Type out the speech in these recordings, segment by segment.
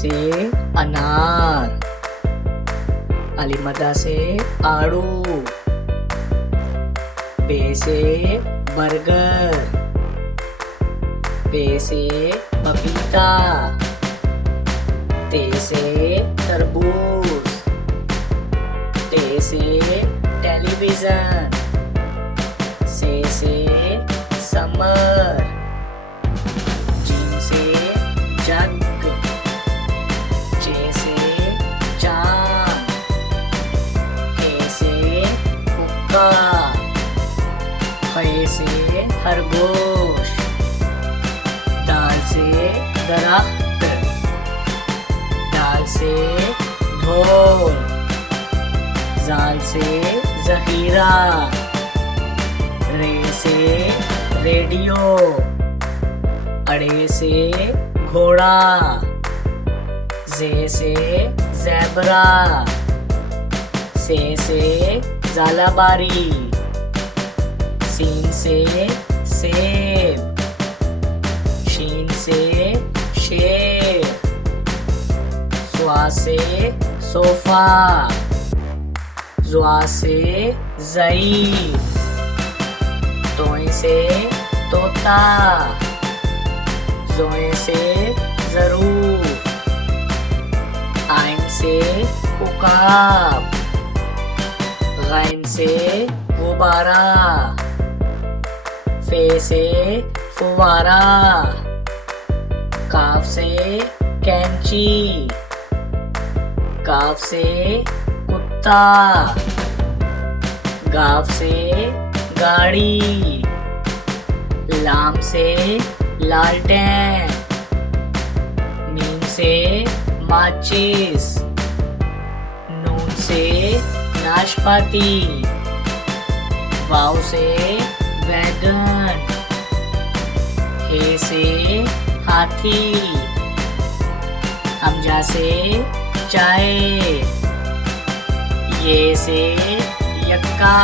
से अनार, अलीमदा से आड़ू, बे से बर्गर, पे से पपीता, ते से तरबूज, टे से टेलीविजन, से समर, जीन से जग, चे से चाम, हे से हुक्का, फे से खरगोश, दाल से दरख्त, दाल से ढोल, जाल से जहीरा, रे से रेडियो, अड़े से घोड़ा, जे से ज़ेबरा, से ज़ालाबारी, सीन से सेब, शीन से शेर, स्वा से सोफा, ज़्वा से ज़ईफ़, तोए से तोता, ज़ोए से ज़रूफ, आइन से उकाब, गैन से गुब्बारा, फे से फुवारा, काफ से कैंची, काफ से कुत्ता, गाफ से गाड़ी, लाम से लालटेन, मीम से माचिस, नून से नाशपाती, वाव से वैगन, हे से हाथी, हमजा से चाय, ये से यक्का,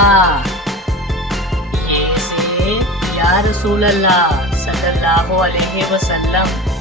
ये से या रसूल अल्लाह सल्लल्लाहु अलैहि वसल्लम।